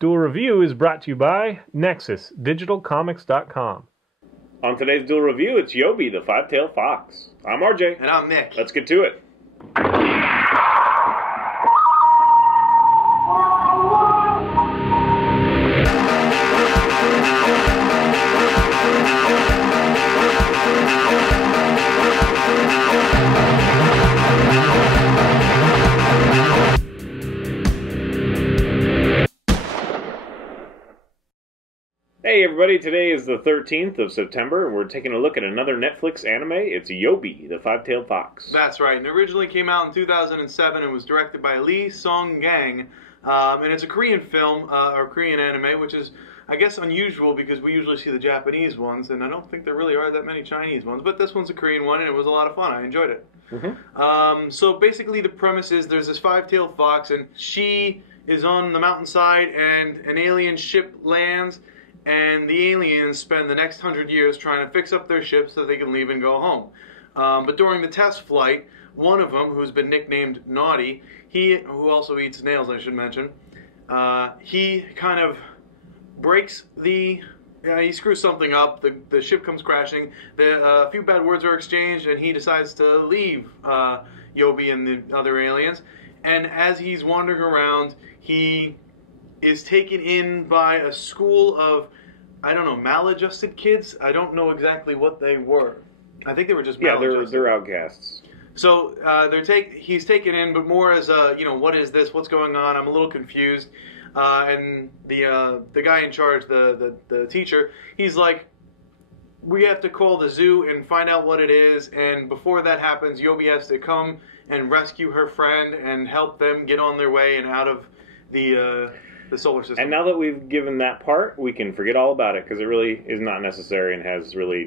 Duel Review is brought to you by NexusDigitalComics.com. On today's Duel Review, it's Yobi, the five-tailed fox. I'm RJ. And I'm Nick. Let's get to it. Hey everybody, today is the 13th of September, and we're taking a look at another Netflix anime. It's Yobi, the five-tailed fox. That's right, and it originally came out in 2007 and was directed by Lee Song-gang, and it's a Korean film, or Korean anime, which is, I guess, unusual because we usually see the Japanese ones, and I don't think there really are that many Chinese ones, but this one's a Korean one, and it was a lot of fun. I enjoyed it. So basically the premise is there's this five-tailed fox, and she is on the mountainside, and an alien ship lands, and the aliens spend the next 100 years trying to fix up their ship so they can leave and go home. But during the test flight, one of them, who's been nicknamed Naughty, who also eats nails, I should mention, he kind of breaks he screws something up, the ship comes crashing, a few bad words are exchanged, and he decides to leave Yobi and the other aliens. And as he's wandering around, he is taken in by a school of, I don't know, maladjusted kids. I don't know exactly what they were. I think they were just maladjusted. Yeah, they're outcasts. So he's taken in, but more as a, what is this? What's going on? I'm a little confused. And the guy in charge, the teacher, he's like, we have to call the zoo and find out what it is. And before that happens, Yobi has to come and rescue her friend and help them get on their way and out of the solar system. And now that we've given that part, we can forget all about it because it really is not necessary and has really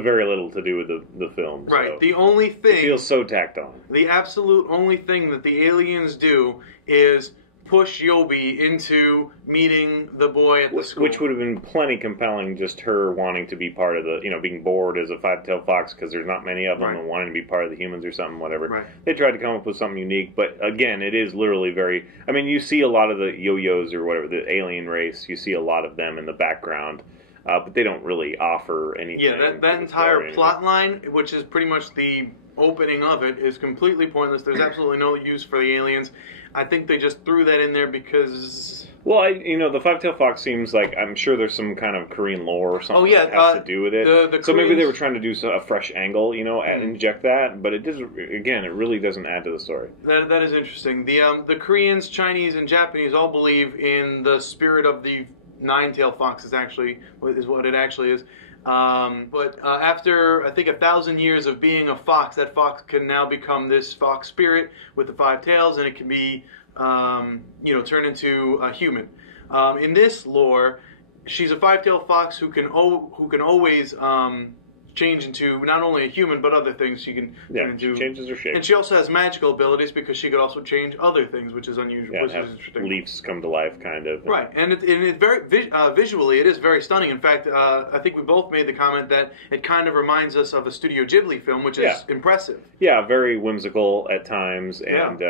very little to do with the film. Right. So the only thing... It feels so tacked on. The absolute only thing that the aliens do is push Yobi into meeting the boy at the school. Which would have been plenty compelling, just her wanting to be part of the, being bored as a five-tailed fox because there's not many of them, right, and wanting to be part of the humans or something, whatever. Right. They tried to come up with something unique, but again, it is literally very... I mean, you see a lot of the yo-yos or whatever, the alien race, you see a lot of them in the background, but they don't really offer anything. Yeah, that entire plot line, which is pretty much the opening of it, is completely pointless. There's absolutely no use for the aliens. I think they just threw that in there because... Well, the five-tailed fox seems like, I'm sure there's some kind of Korean lore or something that has to do with it. So maybe they were trying to do a fresh angle, inject that, but it does, again, it really doesn't add to the story. That is interesting. The Koreans, Chinese, and Japanese all believe in the spirit of the nine-tailed fox is what it actually is. But after, I think, 1,000 years of being a fox, that fox can now become this fox spirit with the five tails, and it can be, turned into a human. In this lore, she's a five-tailed fox who can always change into not only a human, but other things she can turn into. She changes her shape. And she also has magical abilities because she could also change other things, which is unusual. Yeah, which is interesting. Leaves come to life, kind of. Right, and it very visually, it is very stunning. In fact, I think we both made the comment that it kind of reminds us of a Studio Ghibli film, which is impressive. Yeah, very whimsical at times, and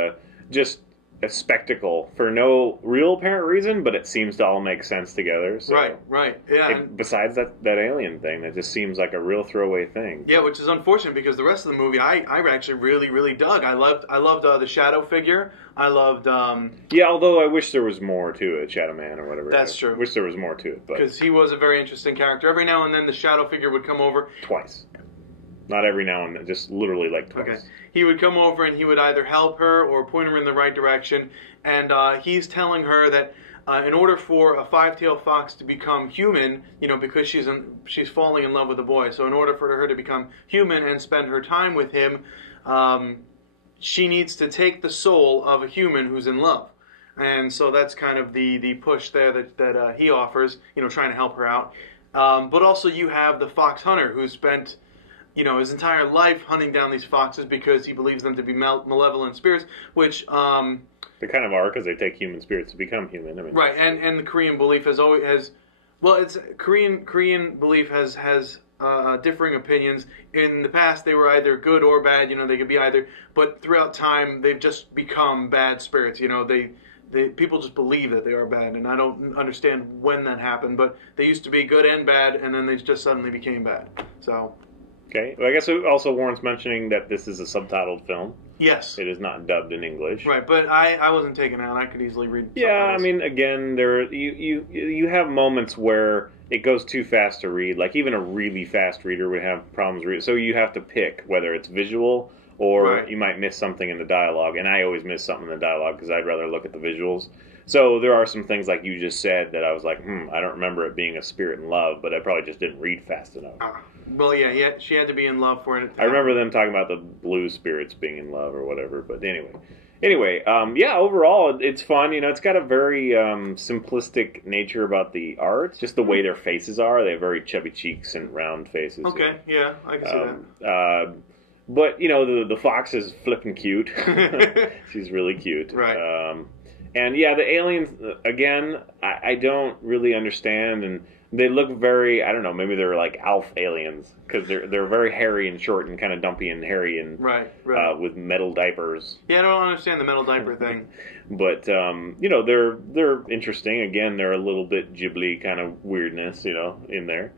just a spectacle for no real apparent reason, but it seems to all make sense together. So Right, yeah. Besides that alien thing, that just seems like a real throwaway thing. Yeah, which is unfortunate because the rest of the movie I actually really, really dug. I loved the shadow figure. I loved... Yeah, although I wish there was more to it, Shadow Man or whatever. That's true. I wish there was more to it. Because he was a very interesting character. Every now and then the shadow figure would come over. Twice. Not every now and then, just literally like twice. Okay. He would come over and he would either help her or point her in the right direction. And he's telling her that in order for a five-tailed fox to become human, because she's falling in love with a boy, so in order for her to become human and spend her time with him, she needs to take the soul of a human who's in love. And so that's kind of the push there that he offers, trying to help her out. But also you have the fox hunter who spent... his entire life hunting down these foxes because he believes them to be malevolent spirits, which... they kind of are, because they take human spirits to become human. I mean, right, and the Korean belief Korean belief has differing opinions. In the past, they were either good or bad. They could be either. But throughout time, they've just become bad spirits. people just believe that they are bad, and I don't understand when that happened. But they used to be good and bad, and then they just suddenly became bad. So. Okay. Well, I guess it also warrants mentioning that this is a subtitled film. Yes. It is not dubbed in English. Right, but I wasn't taken out. I could easily read. Yeah, I mean, again, you have moments where it goes too fast to read. Like even a really fast reader would have problems reading. So you have to pick whether it's visual or you might miss something in the dialogue. And I always miss something in the dialogue because I'd rather look at the visuals. So there are some things like you just said that I was like, I don't remember it being a spirit in love, but I probably just didn't read fast enough. Well, yeah, she had to be in love for it. I remember them talking about the blue spirits being in love or whatever, but anyway, overall it's fun. You know, it's got a very simplistic nature about the art, just the way their faces are. They have very chubby cheeks and round faces. Okay, yeah, I can see that. But you know, the fox is flippin' cute. She's really cute. Right. And yeah, the aliens, again, I don't really understand, and they look very, I don't know, maybe they're like Alf aliens, because they're very hairy and short and kind of dumpy and hairy and right. With metal diapers. Yeah, I don't understand the metal diaper thing. But, you know, they're interesting. Again, they're a little bit Ghibli kind of weirdness, you know, in there.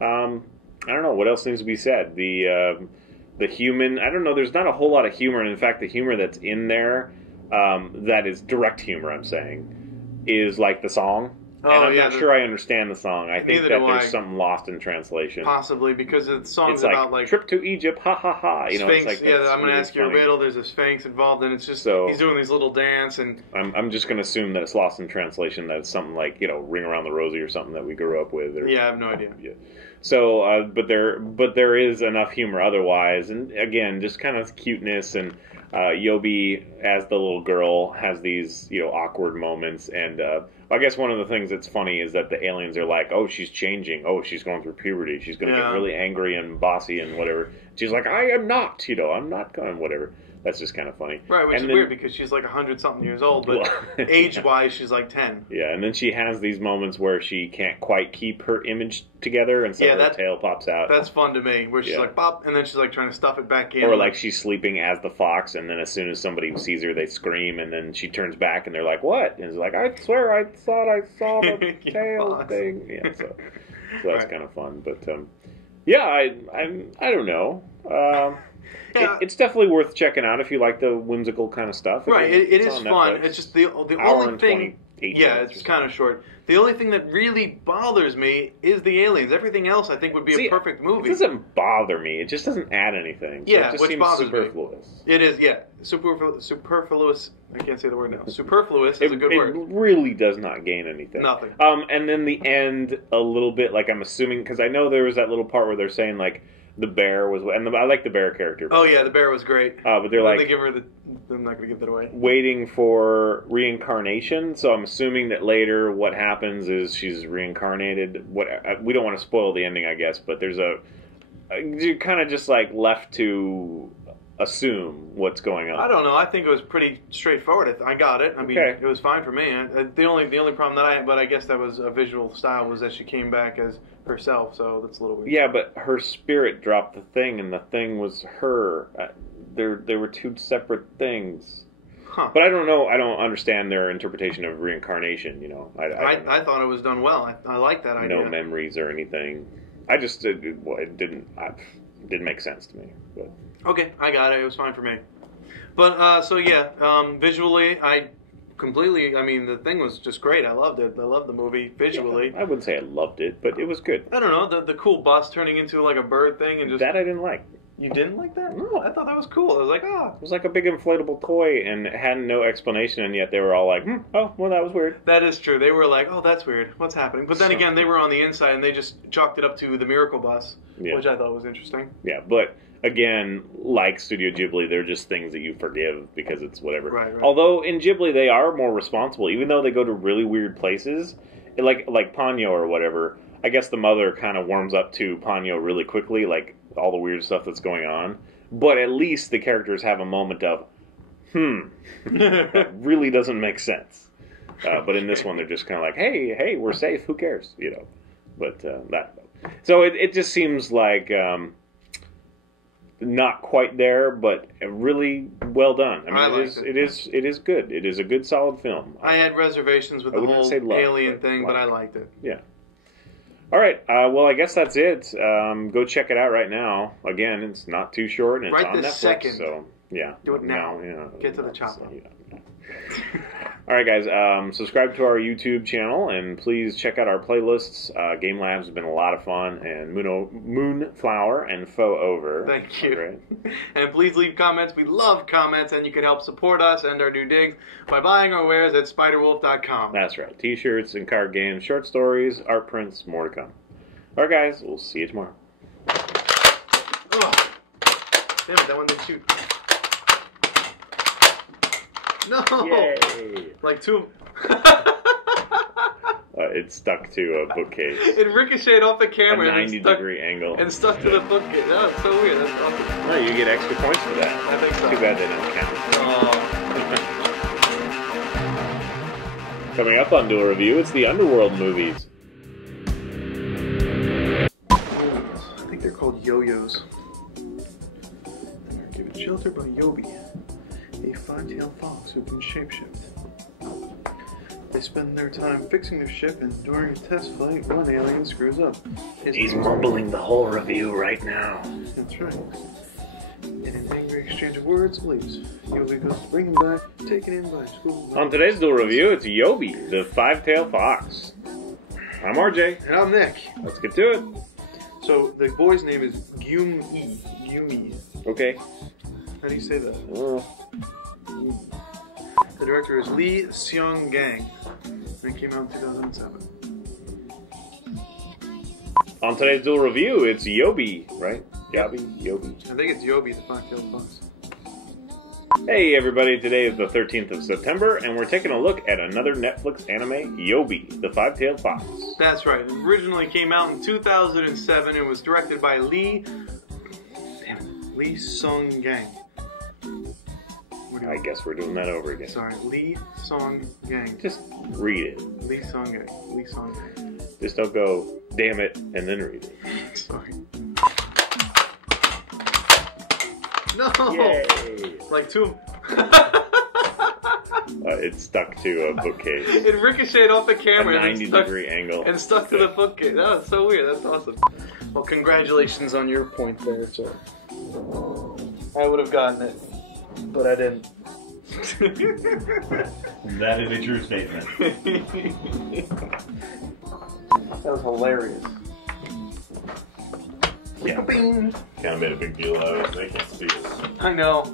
I don't know, what else needs to be said? The human, I don't know, there's not a whole lot of humor, and in fact, the humor that's in there, that is direct humor, I'm saying, is like the song. And I'm not sure I understand the song. I think that there's something lost in translation. Possibly, because the song's it's about like trip to Egypt, ha ha ha. You know, Sphinx. it's like, I'm going to ask you a riddle. There's a Sphinx involved, and it's just he's doing these little dance, and I'm just going to assume that it's lost in translation. That it's something like, you know, Ring Around the Rosie or something that we grew up with. Or, I have no idea. Yeah. So, but there is enough humor otherwise, and again, just kind of cuteness and. Yobi, as the little girl, has these, you know, awkward moments, and I guess one of the things that's funny is that the aliens are like, oh, she's changing, oh, she's going through puberty, she's going to get really angry and bossy and whatever. She's like, I am not, you know, I'm not going, whatever. That's just kind of funny. Right, which is weird because she's like 100-something years old, but age-wise, she's like 10. Yeah, and then she has these moments where she can't quite keep her image together, and so her tail pops out. That's fun to me, where she's like, pop, and then she's like trying to stuff it back in. Or like she's sleeping as the fox, and then as soon as somebody sees her, they scream, and then she turns back, and they're like, what? And it's like, I swear I thought I saw the tail thing. Yeah, so that's kind of fun. But, I don't know. It's definitely worth checking out if you like the whimsical kind of stuff. Right, it is fun. It's just the only thing. Yeah, it's kind of short. The only thing that really bothers me is the aliens. Everything else, I think, would be a perfect movie. It doesn't bother me. It just doesn't add anything. So it just seems superfluous. Me. It is, yeah. Superfluous. I can't say the word now. Superfluous is a good word. It really does not gain anything. Nothing. And then the end, a little bit, like I'm assuming, because I know there was that little part where they're saying, like, the bear was, and I like the bear character. Oh yeah, the bear was great. But they're like, they give her I'm not going to give that away. Waiting for reincarnation. So I'm assuming that later what happens is she's reincarnated. We don't want to spoil the ending, I guess, but there's you're kind of just like left to assume what's going on. I don't know. I think it was pretty straightforward. I got it. I mean, it was fine for me. The only problem that I had, but I guess that was a visual style, was that she came back as herself, so that's a little weird. Yeah, but her spirit dropped the thing, and the thing was her. They were two separate things. Huh. But I don't know. I don't understand their interpretation of reincarnation. You know, I thought it was done well. I like that idea. No memories or anything. I just it didn't make sense to me. But. Okay, I got it. It was fine for me. But visually, I mean, the thing was just great. I loved it. I loved the movie visually. Yeah, I wouldn't say I loved it, but it was good. I don't know, the cool bus turning into like a bird thing and just that I didn't like. You didn't like that? No, I thought that was cool. I was like, It was like a big inflatable toy, and it had no explanation, and yet they were all like, oh, well, that was weird. That is true. They were like, oh, that's weird. What's happening? But then again, they were on the inside, and they just chalked it up to the Miracle Bus, which I thought was interesting. Yeah, but again, like Studio Ghibli, they're just things that you forgive because it's whatever. Right. Although in Ghibli, they are more responsible, even though they go to really weird places, like Ponyo or whatever. I guess the mother kind of warms up to Ponyo really quickly, like all the weird stuff that's going on. But at least the characters have a moment of, that really doesn't make sense. But in this one, they're just kind of like, hey, we're safe. Who cares? You know. But so it just seems like not quite there, but really well done. I mean, it is good. It is a good, solid film. I had reservations with the whole alien thing, but I liked it. Yeah. All right. Well, I guess that's it. Go check it out right now. Again, it's not too short, and it's on Netflix. Second. So yeah, do it now. Get to the chopper. All right, guys. Subscribe to our YouTube channel, and please check out our playlists. Game Labs has been a lot of fun, and Moonflower and Faux Over. Thank you. And please leave comments. We love comments, and you can help support us and our new digs by buying our wares at spiderwolf.com. That's right. T-shirts and card games, short stories, art prints, more to come. All right, guys. We'll see you tomorrow. Oh. Damn it, that one didn't shoot. No! Yay! Like two. It stuck to a bookcase. It ricocheted off the camera. A 90-degree angle. And stuck to the bookcase. That was so weird. That's awesome. No, you get extra points for that. I think so. Too bad they don't count. Coming up on Duel Review, it's the Underworld movies. I think they're called yo-yos. They're given shelter by Yobi, a five-tailed fox who can shapeshift. They spend their time fixing their ship, and during a test flight, one alien screws up. He's mumbling the whole review right now. That's right. In an angry exchange of words, leaves. Yobi goes to bring him back, taken in by school. On today's Duel Review, it's Yobi, the five-tailed fox. I'm RJ. And I'm Nick. Let's get to it. So, the boy's name is Gyumi. Gyumi. Okay. How do you say that? The director is Lee Seong-gang, and it came out in 2007. On today's Duel Review, it's Yobi, right? Yobi? I think it's Yobi, the five-tailed fox. Hey everybody, today is the 13th of September, and we're taking a look at another Netflix anime, Yobi, the five-tailed fox. That's right. It originally came out in 2007 and was directed by Lee Seong-gang. I guess we're doing that over again. Sorry, Lee Seong-gang. Just read it. Lee Seong-gang. Lee Seong-gang. Just don't go, damn it, and then read it. Sorry. No! Yay! Like two. It stuck to a bookcase. It ricocheted off the camera. A 90-degree angle. And stuck to the bookcase. That was so weird. That's awesome. Well, congratulations on your point there, sir. I would have gotten it, but I didn't. That is a true statement. That was hilarious. Yeah. Kind of made a big deal out of it. They can't see it. I know.